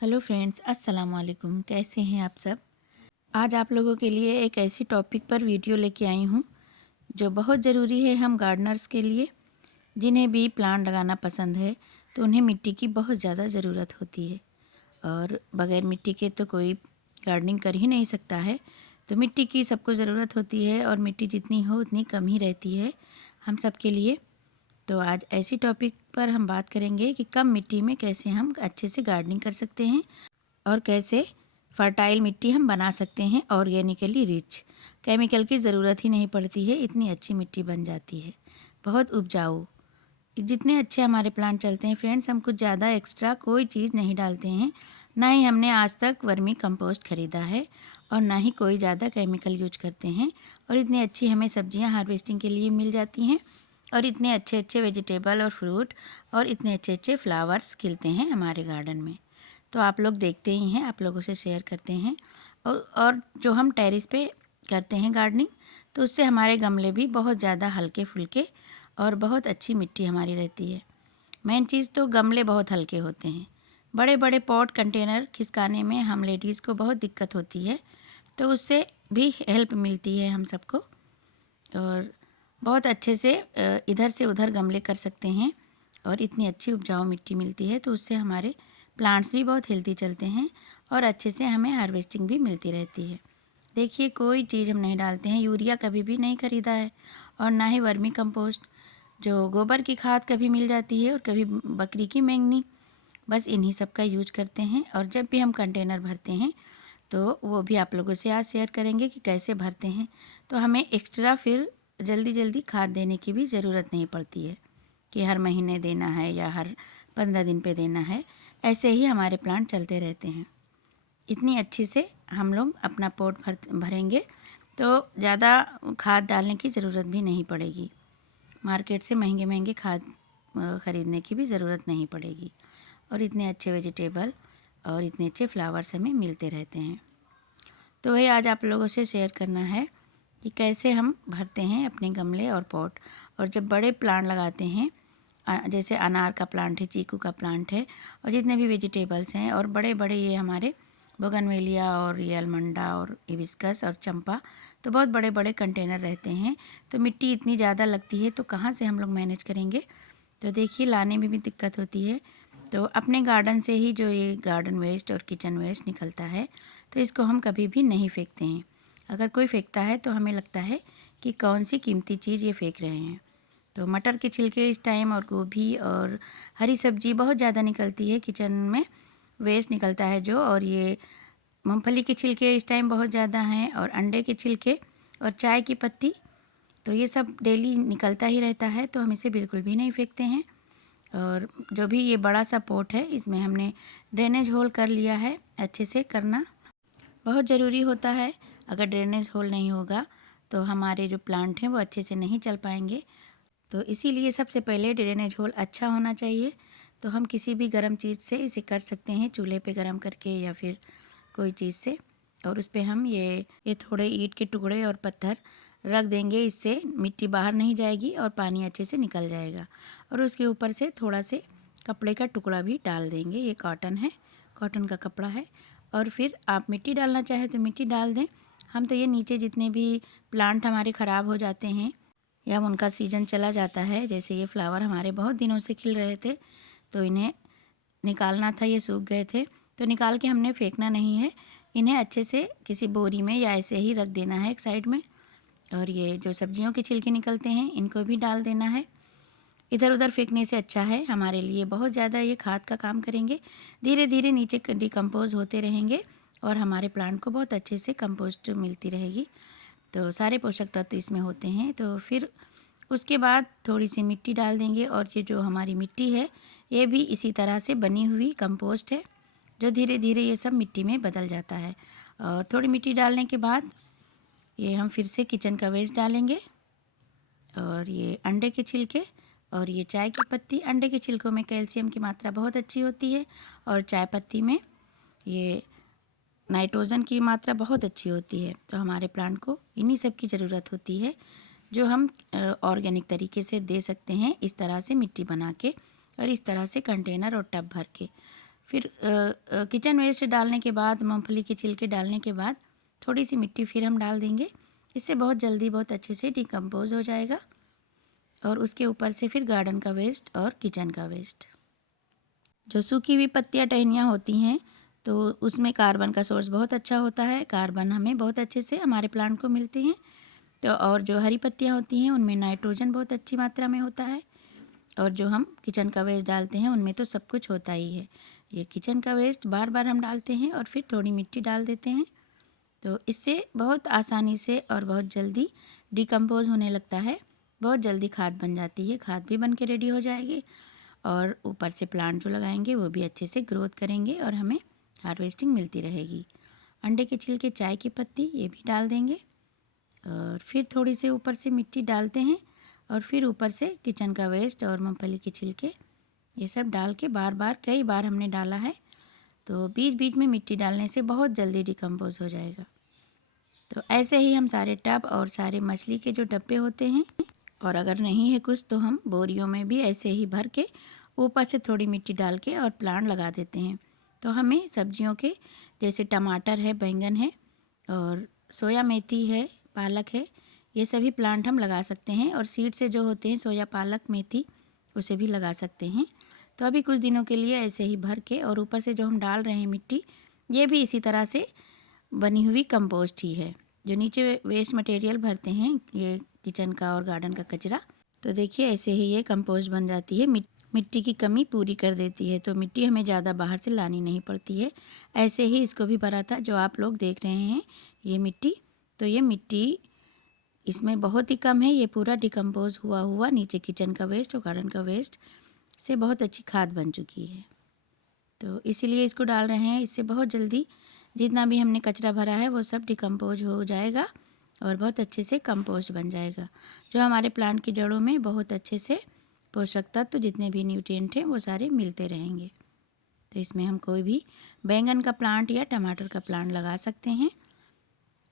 Hello friends, अस्सलाम वालेकुम। कैसे हैं आप सब। आज आप लोगों के लिए एक ऐसी टॉपिक पर वीडियो लेके आई हूँ जो बहुत ज़रूरी है हम गार्डनर्स के लिए। जिन्हें भी प्लांट लगाना पसंद है तो उन्हें मिट्टी की बहुत ज़्यादा ज़रूरत होती है और बग़ैर मिट्टी के तो कोई गार्डनिंग कर ही नहीं सकता है। तो मिट्टी की सबको ज़रूरत होती है और मिट्टी जितनी हो उतनी कम ही रहती है हम सब के लिए। तो आज ऐसी टॉपिक पर हम बात करेंगे कि कम मिट्टी में कैसे हम अच्छे से गार्डनिंग कर सकते हैं और कैसे फर्टाइल मिट्टी हम बना सकते हैं, ऑर्गेनिकली रिच। केमिकल की ज़रूरत ही नहीं पड़ती है, इतनी अच्छी मिट्टी बन जाती है, बहुत उपजाऊ। जितने अच्छे हमारे प्लांट चलते हैं फ्रेंड्स, हम कुछ ज़्यादा एक्स्ट्रा कोई चीज़ नहीं डालते हैं। ना ही हमने आज तक वर्मी कंपोस्ट ख़रीदा है और ना ही कोई ज़्यादा केमिकल यूज करते हैं। और इतनी अच्छी हमें सब्जियां हार्वेस्टिंग के लिए मिल जाती हैं और इतने अच्छे अच्छे वेजिटेबल और फ्रूट और इतने अच्छे अच्छे फ्लावर्स खिलते हैं हमारे गार्डन में। तो आप लोग देखते ही हैं, आप लोगों से शेयर करते हैं। और जो हम टेरेस पे करते हैं गार्डनिंग, तो उससे हमारे गमले भी बहुत ज़्यादा हल्के फुल्के और बहुत अच्छी मिट्टी हमारी रहती है। मेन चीज़ तो गमले बहुत हल्के होते हैं। बड़े बड़े पॉट कंटेनर खिसकाने में हम लेडीज़ को बहुत दिक्कत होती है, तो उससे भी हेल्प मिलती है हम सबको। और बहुत अच्छे से इधर से उधर गमले कर सकते हैं और इतनी अच्छी उपजाऊ मिट्टी मिलती है, तो उससे हमारे प्लांट्स भी बहुत हेल्दी चलते हैं और अच्छे से हमें हार्वेस्टिंग भी मिलती रहती है। देखिए, कोई चीज़ हम नहीं डालते हैं, यूरिया कभी भी नहीं ख़रीदा है और ना ही वर्मी कंपोस्ट। जो गोबर की खाद कभी मिल जाती है और कभी बकरी की मेंगनी, बस इन्हीं सब का यूज करते हैं। और जब भी हम कंटेनर भरते हैं तो वो भी आप लोगों से आज शेयर करेंगे कि कैसे भरते हैं। तो हमें एक्स्ट्रा फिर जल्दी जल्दी खाद देने की भी ज़रूरत नहीं पड़ती है कि हर महीने देना है या हर 15 दिन पे देना है। ऐसे ही हमारे प्लांट चलते रहते हैं। इतनी अच्छी से हम लोग अपना पॉट भरेंगे तो ज़्यादा खाद डालने की ज़रूरत भी नहीं पड़ेगी। मार्केट से महंगे महंगे खाद ख़रीदने की भी ज़रूरत नहीं पड़ेगी। और इतने अच्छे वेजिटेबल और इतने अच्छे फ्लावर्स हमें मिलते रहते हैं। तो वही आज आप लोगों से शेयर करना है कि कैसे हम भरते हैं अपने गमले और पॉट। और जब बड़े प्लांट लगाते हैं, जैसे अनार का प्लांट है, चीकू का प्लांट है और जितने भी वेजिटेबल्स हैं, और बड़े बड़े ये हमारे बोगनवेलिया और ये अलमंडा और हिबिस्कस और चंपा, तो बहुत बड़े बड़े कंटेनर रहते हैं। तो मिट्टी इतनी ज़्यादा लगती है, तो कहाँ से हम लोग मैनेज करेंगे। तो देखिए, लाने में भी दिक्कत होती है। तो अपने गार्डन से ही जो ये गार्डन वेस्ट और किचन वेस्ट निकलता है, तो इसको हम कभी भी नहीं फेंकते हैं। अगर कोई फेंकता है तो हमें लगता है कि कौन सी कीमती चीज़ ये फेंक रहे हैं। तो मटर के छिलके इस टाइम और गोभी और हरी सब्जी बहुत ज़्यादा निकलती है, किचन में वेस्ट निकलता है जो। और ये मूंगफली के छिलके इस टाइम बहुत ज़्यादा हैं और अंडे के छिलके और चाय की पत्ती, तो ये सब डेली निकलता ही रहता है, तो हम इसे बिल्कुल भी नहीं फेंकते हैं। और जो भी ये बड़ा सा पॉट है, इसमें हमने ड्रेनेज होल कर लिया है। अच्छे से करना बहुत ज़रूरी होता है। अगर ड्रेनेज होल नहीं होगा तो हमारे जो प्लांट हैं वो अच्छे से नहीं चल पाएंगे। तो इसीलिए सबसे पहले ड्रेनेज होल अच्छा होना चाहिए। तो हम किसी भी गर्म चीज़ से इसे कर सकते हैं, चूल्हे पे गर्म करके या फिर कोई चीज़ से। और उस पर हम ये थोड़े ईंट के टुकड़े और पत्थर रख देंगे, इससे मिट्टी बाहर नहीं जाएगी और पानी अच्छे से निकल जाएगा। और उसके ऊपर से थोड़ा से कपड़े का टुकड़ा भी डाल देंगे। ये कॉटन है, कॉटन का कपड़ा है। और फिर आप मिट्टी डालना चाहें तो मिट्टी डाल दें। हम तो ये नीचे जितने भी प्लांट हमारे ख़राब हो जाते हैं या उनका सीजन चला जाता है, जैसे ये फ्लावर हमारे बहुत दिनों से खिल रहे थे तो इन्हें निकालना था, ये सूख गए थे, तो निकाल के हमने फेंकना नहीं है। इन्हें अच्छे से किसी बोरी में या ऐसे ही रख देना है एक साइड में। और ये जो सब्जियों के छिलके निकलते हैं, इनको भी डाल देना है। इधर उधर फेंकने से अच्छा है, हमारे लिए बहुत ज़्यादा ये खाद का काम करेंगे। धीरे धीरे नीचे डिकम्पोज होते रहेंगे और हमारे प्लांट को बहुत अच्छे से कंपोस्ट मिलती रहेगी। तो सारे पोषक तत्व इसमें होते हैं। तो फिर उसके बाद थोड़ी सी मिट्टी डाल देंगे। और ये जो हमारी मिट्टी है, ये भी इसी तरह से बनी हुई कंपोस्ट है, जो धीरे धीरे ये सब मिट्टी में बदल जाता है। और थोड़ी मिट्टी डालने के बाद ये हम फिर से किचन का वेस्ट डालेंगे और ये अंडे के छिलके और ये चाय की पत्ती। अंडे के छिलकों में कैल्शियम की मात्रा बहुत अच्छी होती है और चाय पत्ती में ये नाइट्रोजन की मात्रा बहुत अच्छी होती है। तो हमारे प्लांट को इन्हीं सब की ज़रूरत होती है, जो हम ऑर्गेनिक तरीके से दे सकते हैं, इस तरह से मिट्टी बना के और इस तरह से कंटेनर और टब भर के। फिर किचन वेस्ट डालने के बाद, मूंगफली के छिलके डालने के बाद थोड़ी सी मिट्टी फिर हम डाल देंगे। इससे बहुत जल्दी बहुत अच्छे से डिकम्पोज हो जाएगा। और उसके ऊपर से फिर गार्डन का वेस्ट और किचन का वेस्ट। जो सूखी हुई पत्तियाँ टहनियाँ होती हैं तो उसमें कार्बन का सोर्स बहुत अच्छा होता है। कार्बन हमें बहुत अच्छे से हमारे प्लांट को मिलते हैं। तो और जो हरी पत्तियाँ होती हैं उनमें नाइट्रोजन बहुत अच्छी मात्रा में होता है। और जो हम किचन का वेस्ट डालते हैं उनमें तो सब कुछ होता ही है। ये किचन का वेस्ट बार बार हम डालते हैं और फिर थोड़ी मिट्टी डाल देते हैं, तो इससे बहुत आसानी से और बहुत जल्दी डिकम्पोज होने लगता है। बहुत जल्दी खाद बन जाती है, खाद भी बन के रेडी हो जाएगी और ऊपर से प्लांट जो लगाएंगे वो भी अच्छे से ग्रोथ करेंगे और हमें हार्वेस्टिंग मिलती रहेगी। अंडे के छिलके, चाय की पत्ती, ये भी डाल देंगे और फिर थोड़ी से ऊपर से मिट्टी डालते हैं और फिर ऊपर से किचन का वेस्ट और मूंगफली के छिलके ये सब डाल के बार बार कई बार हमने डाला है। तो बीच बीच में मिट्टी डालने से बहुत जल्दी डिकम्पोज हो जाएगा। तो ऐसे ही हम सारे टब और सारे मछली के जो डब्बे होते हैं, और अगर नहीं है कुछ तो हम बोरियों में भी ऐसे ही भर के ऊपर से थोड़ी मिट्टी डाल के और प्लांट लगा देते हैं। तो हमें सब्जियों के जैसे टमाटर है, बैंगन है और सोया मेथी है, पालक है, ये सभी प्लांट हम लगा सकते हैं। और सीड से जो होते हैं सोया, पालक, मेथी, उसे भी लगा सकते हैं। तो अभी कुछ दिनों के लिए ऐसे ही भर के और ऊपर से जो हम डाल रहे हैं मिट्टी, ये भी इसी तरह से बनी हुई कंपोस्ट ही है। जो नीचे वेस्ट मटेरियल भरते हैं, ये किचन का और गार्डन का कचरा, तो देखिए ऐसे ही ये कंपोस्ट बन जाती है। मिट्टी की कमी पूरी कर देती है। तो मिट्टी हमें ज़्यादा बाहर से लानी नहीं पड़ती है। ऐसे ही इसको भी भरा था जो आप लोग देख रहे हैं ये मिट्टी। तो ये मिट्टी इसमें बहुत ही कम है। ये पूरा डिकम्पोज हुआ हुआ नीचे किचन का वेस्ट और गार्डन का वेस्ट से बहुत अच्छी खाद बन चुकी है। तो इसीलिए इसको डाल रहे हैं। इससे बहुत जल्दी जितना भी हमने कचरा भरा है वो सब डिकम्पोज हो जाएगा और बहुत अच्छे से कंपोस्ट बन जाएगा, जो हमारे प्लांट की जड़ों में बहुत अच्छे से पोषक तत्व जितने भी न्यूट्रिएंट हैं वो सारे मिलते रहेंगे। तो इसमें हम कोई भी बैंगन का प्लांट या टमाटर का प्लांट लगा सकते हैं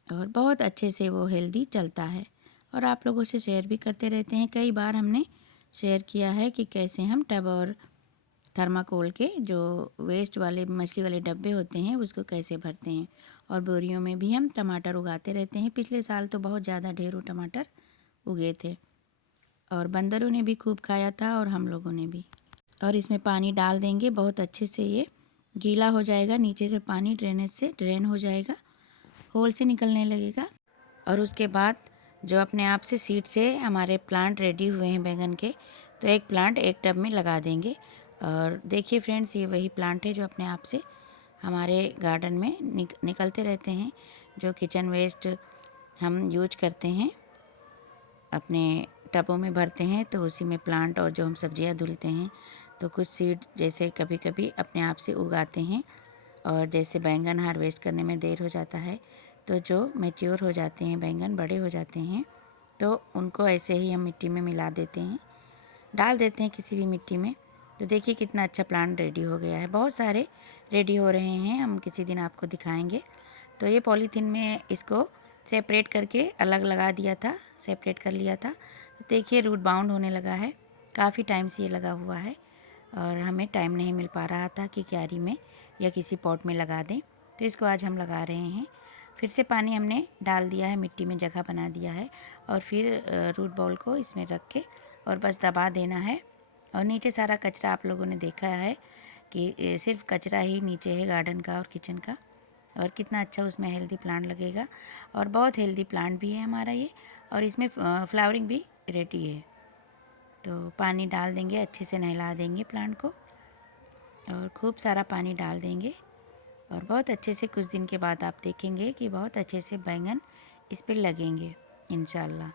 और बहुत अच्छे से वो हेल्दी चलता है। और आप लोगों से शेयर भी करते रहते हैं। कई बार हमने शेयर किया है कि कैसे हम टब और थर्माकोल के जो वेस्ट वाले मछली वाले डब्बे होते हैं उसको कैसे भरते हैं। और बोरियों में भी हम टमाटर उगाते रहते हैं। पिछले साल तो बहुत ज़्यादा ढेरों टमाटर उगे थे और बंदरों ने भी खूब खाया था और हम लोगों ने भी। और इसमें पानी डाल देंगे, बहुत अच्छे से ये गीला हो जाएगा। नीचे से पानी ड्रेनेज से ड्रेन हो जाएगा, होल से निकलने लगेगा। और उसके बाद जो अपने आप से सीड से हमारे प्लांट रेडी हुए हैं बैंगन के, तो एक प्लांट एक टब में लगा देंगे। और देखिए फ्रेंड्स, ये वही प्लांट है जो अपने आप से हमारे गार्डन में निकलते रहते हैं। जो किचन वेस्ट हम यूज करते हैं अपने टबों में भरते हैं, तो उसी में प्लांट और जो हम सब्जियां धुलते हैं, तो कुछ सीड जैसे कभी कभी अपने आप से उगाते हैं। और जैसे बैंगन हार्वेस्ट करने में देर हो जाता है, तो जो मैच्योर हो जाते हैं बैंगन, बड़े हो जाते हैं, तो उनको ऐसे ही हम मिट्टी में मिला देते हैं, डाल देते हैं किसी भी मिट्टी में। तो देखिए कितना अच्छा प्लांट रेडी हो गया है। बहुत सारे रेडी हो रहे हैं, हम किसी दिन आपको दिखाएंगे। तो ये पॉलीथीन में इसको सेपरेट करके अलग लगा दिया था, सेपरेट कर लिया था। तो देखिए रूट बाउंड होने लगा है। काफ़ी टाइम से ये लगा हुआ है और हमें टाइम नहीं मिल पा रहा था कि क्यारी में या किसी पॉट में लगा दें, तो इसको आज हम लगा रहे हैं। फिर से पानी हमने डाल दिया है, मिट्टी में जगह बना दिया है और फिर रूट बॉल को इसमें रख के और बस दबा देना है। और नीचे सारा कचरा आप लोगों ने देखा है कि सिर्फ कचरा ही नीचे है गार्डन का और किचन का। और कितना अच्छा उसमें हेल्दी प्लांट लगेगा और बहुत हेल्दी प्लांट भी है हमारा ये। और इसमें फ्लावरिंग भी रेडी है। तो पानी डाल देंगे, अच्छे से नहला देंगे प्लांट को और खूब सारा पानी डाल देंगे। और बहुत अच्छे से कुछ दिन के बाद आप देखेंगे कि बहुत अच्छे से बैंगन इस पर लगेंगे इंशाल्लाह।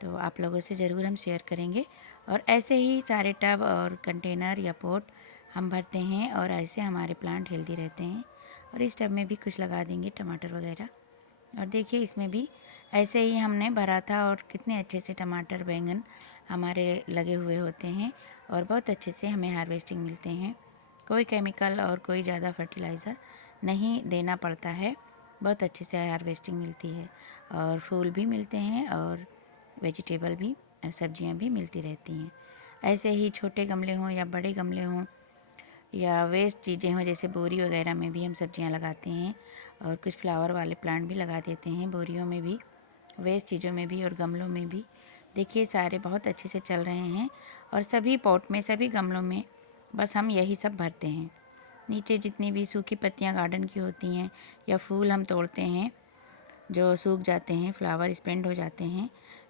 तो आप लोगों से ज़रूर हम शेयर करेंगे। और ऐसे ही सारे टब और कंटेनर या पॉट हम भरते हैं और ऐसे हमारे प्लांट हेल्दी रहते हैं। और इस टब में भी कुछ लगा देंगे टमाटर वगैरह। और देखिए इसमें भी ऐसे ही हमने भरा था और कितने अच्छे से टमाटर, बैंगन हमारे लगे हुए होते हैं और बहुत अच्छे से हमें हार्वेस्टिंग मिलते हैं। कोई केमिकल और कोई ज़्यादा फर्टिलाइज़र नहीं देना पड़ता है, बहुत अच्छे से हार्वेस्टिंग मिलती है। और फूल भी मिलते हैं और वेजिटेबल भी, सब्जियां भी मिलती रहती हैं। ऐसे ही छोटे गमले हों या बड़े गमले हों, या वेस्ट चीज़ें हों जैसे बोरी वगैरह में भी हम सब्जियां लगाते हैं, और कुछ फ्लावर वाले प्लांट भी लगा देते हैं बोरियों में भी, वेस्ट चीज़ों में भी और गमलों में भी। देखिए सारे बहुत अच्छे से चल रहे हैं, और सभी पॉट में, सभी गमलों में बस हम यही सब भरते हैं। नीचे जितनी भी सूखी पत्तियां गार्डन की होती हैं या फूल हम तोड़ते हैं जो सूख जाते हैं, फ्लावर स्पेंड हो जाते हैं,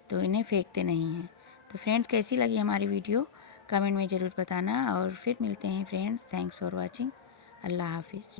तो इन्हें फेंकते नहीं हैं। तो फ्रेंड्स, कैसी लगी हमारी वीडियो कमेंट में ज़रूर बताना, और फिर मिलते हैं फ्रेंड्स। Thanks for watching. अल्लाह हाफिज़।